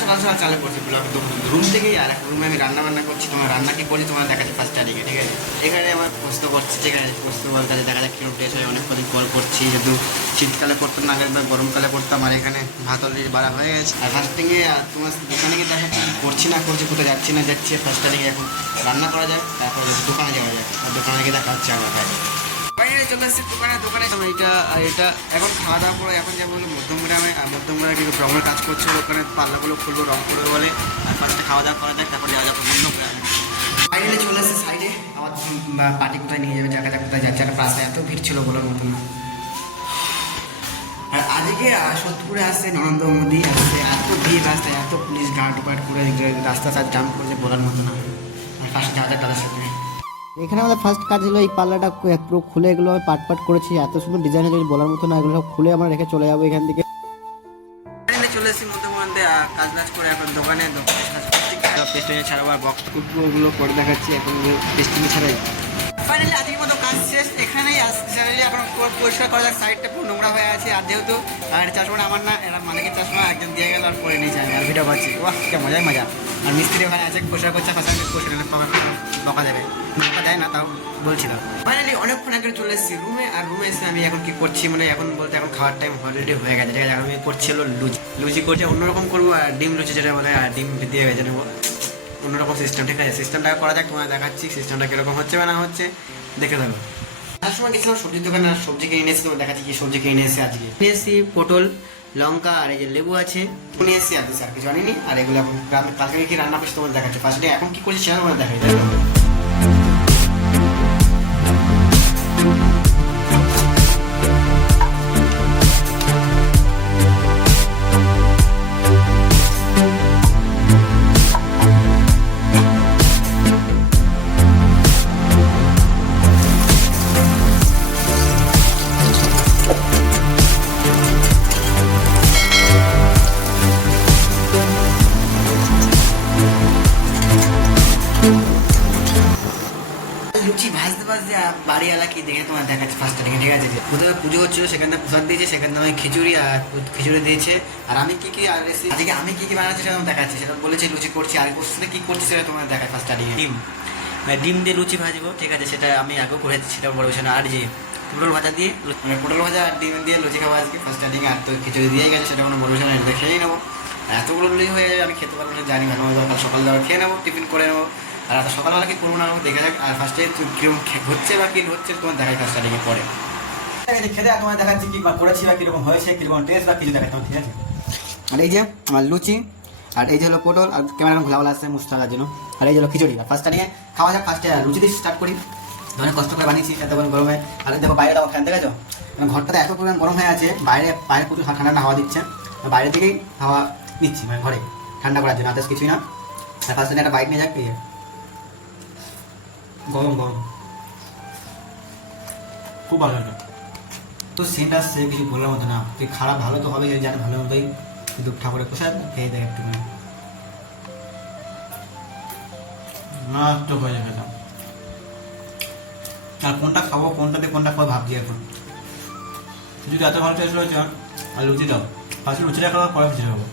সকাল সকাল চালু করছি ব্লগ রুম থেকেই। আর এক রুমে আমি রান্না বান্না করছি, তোমার রান্না কি করছি তোমার দেখাচ্ছি ফার্স্ট স্টার্টিংয়ে, ঠিক আছে? এখানে আমার পোস্ত করছি, ঠিক আছে? পোস্ত বলতে দেখা যাক কিরকম টেস্ট হয়। অনেক কদিন কল করছি, যেহেতু শীতকালে করতাম না, আগের গরমকালে করতাম। আর এখানে ভাত অলরেডি বাড়া হয়ে গেছে। আর ফার্স্টিংয়ে তোমার দোকানে গিয়ে দেখা করছি না করছি, কোথায় যাচ্ছি না যাচ্ছি। ফার্স্ট স্টার্টিংয়ে এখন রান্না করা যায়, তারপরে দোকানে যাওয়া যায়। আর দোকানে গিয়ে দেখা হচ্ছে আমার কাছে। বাইরে চলে এসেছি দোকানে এটা এটা এখন খাওয়া দাওয়া করে এখন যাবো হলো মধ্যমগ্রামে। আর মধ্যমগ্রামে কিন্তু রঙের কাজ করছে, ওখানে পাল্লাগুলো খুলবো, রং করবে বলে। আর ফার্স্টে খাওয়া দাওয়া করা যায়, তারপরে যাওয়া যাবো মধ্যমগ্রামে। বাইরে চলে এসেছে সাইডে, আমার পার্টি কোথায় নিয়ে যাবে, জায়গা কোথায় যাচ্ছে। একটা রাস্তায় এত ভিড় ছিল বলার মতন না। আর আজকে সোদপুরে আসছে নরেন্দ্র মোদী, আসছে এত ভিড় রাস্তায়, এত পুলিশ গার্ড পার্ড করে রাস্তা সার জাম করেছে বলার মতো না। আর ফার্স্টে যাওয়া যাক দাদার সাথে। এখানে আমাদের ফার্স্ট কাজ হলো এই পাল্লাটা পুরো খুলে এগুলো আমি পাট পাট করেছি, এত সুন্দর ডিজাইন হয়েছে বলার মতো না। এগুলো সব খুলে আমরা রেখে চলে যাবো এখান থেকে। চলে এসেছি মধ্যে কাজ বাজ করে এখন দোকানে পেস্টিং ছাড়াবো আর বক্স ওগুলো করে দেখাচ্ছি। এখন পেস্টিং ছাড়াই ফাইনালি আজকের মতো কাজ শেষ। এখানেই চ্যানেলে এখন পরিষ্কার করা যাক, সাইডটা পুরো নোংরা হয়ে আছে। আর যেহেতু চাষমাটা আমার না, এরা মালিকের চাষমা একজন দিয়ে গেল আর পরে নিয়ে যায়। আর ভিডিও পাচ্ছি, ওয়াহ কে মজাই মজা। আর মিস্ত্রি ওখানে আছে, পরিষ্কার করছে, ফাঁসাকে পরিষ্কার বকা দেবে, বকা দেয় না, তাও বলছিলাম। ফাইনালি অনেকক্ষণ আগে চলে এসেছি রুমে। আর রুমে এসে আমি এখন কি করছি, মানে এখন বলতে এখন খাওয়ার টাইম অলরেডি হয়ে গেছে, ঠিক আছে? আমি করছি হলো লুচি করছি, অন্যরকম করবো। আর ডিম লুচি যেটা বলে, আর ডিম দিয়ে ভেজে নেবো, অন্যরকম সিস্টেম, ঠিক আছে? সিস্টেমটা করা যাক, তোমার দেখাচ্ছি সিস্টেমটা কীরকম হচ্ছে বা না হচ্ছে, দেখে দেবো। তার সময় গেছিলাম সবজির দোকানে, আর সবজি কিনে এনেছি, তোমার দেখাচ্ছি কি সবজি কিনে এসেছি আজকে। নিয়ে এসেছি পটল, লঙ্কা, আর এই যে লেবু আছে, নিয়ে এসেছি। আর কিছু আনিনি। আর এগুলো এখন গ্রামে কালকে কি রান্না করছি তোমার দেখাচ্ছি। ফার্স্টে এখন কি করছি সেটা তোমার দেখাই। লুচি ভাজতে ভাজতে বাড়িওয়ালা কি দেখে তোমার দেখাচ্ছে ফার্স্ট থেকে, ঠিক আছে? প্রথমে পুজো হচ্ছিল, সেখান থেকে প্রসাদ দিয়েছে, সেখান থেকে খিচুড়ি আর খিচুড়ি দিয়েছে। আর আমি কি আর আজকে আমি কি বানাচ্ছি সেটা দেখাচ্ছি। সেটা বলেছি লুচি করছি, আর কোর্সে কি করছি সেটা তোমার দেখায় ফার্স্ট স্টার্টিং। ডিম দিয়ে লুচি ভাজবো, ঠিক আছে? সেটা আমি আগেও করেছি, সেটা বড় বিষয় না। আর যে পটল ভাজা দিয়ে, মানে পটল ভাজা আর ডিম দিয়ে লুচি খাবো আজকে ফার্স্ট স্টার্টিং। আর তো খিচুড়ি দিয়ে গেছে, সেটা কোনো বড় বিষয় না, খেয়েই নেবো। এতগুলো লুচি হয়ে যাবে, আমি খেতে পারবো না জানি, ভালো কাল সকাল দাবার খেয়ে নেবো, টিফিন করে নেবো। আর এত সকালবেলা কি করবো না দেখে যাক। আর ফার্স্টে কীরকম হচ্ছে বা কী হচ্ছে তোমার দেখাই ফার্স্ট স্টার্টিংয়ে পরে। খেতে তোমার দেখাচ্ছি কি করেছি বা কীরকম হয়েছে, কীরকম টেস্ট বা কিছু দেখাচ্ছি, ঠিক আছে? আর এই যে আমার লুচি, আর এই যে হলো পটল, আর ক্যামেরা খোলাওয়ালা আসছে মুখ থাকার জন্য। আর এই যে হলো খিচুড়ি। আর ফার্স্ট স্টার্টিংয়ে খাওয়া যাক। ফার্স্টে লুচি দিয়ে স্টার্ট করি, অনেক কষ্ট করে বানিয়েছি এত গরমে। আর দেখো বাইরে দাও ফ্যান দেখেছো, মানে ঘরটাতে এত পরিমাণ গরম হয়ে আছে, বাইরে প্রচুর ঠান্ডা হাওয়া দিচ্ছে। বাইরে থেকেই হাওয়া নিচ্ছি, মানে ঘরে ঠান্ডা করার জন্য, আদার্স কিছুই না। আর ফার্স্ট একটা বাইক নিয়ে যাক, গরম খুব ভালো লাগে। তো সেন্ট আসছে, কিছু বলার মতো না। তুই খারাপ ভালো তো হবে জানে, ভালো মতোই, কিন্তু ঠাকুরের প্রসাদ খেয়ে দেয় একটু নষ্ট হয়ে যাবে। আর কোনটা খাবো, কোনটাতে কোনটা খাবো ভাবছি এখন। যদি এত ভালো টেস্ট রয়েছে, আর লুচি দাও, ফার্স্টে লুচিটা খাবো, পরে খিচুড়ি খাবো।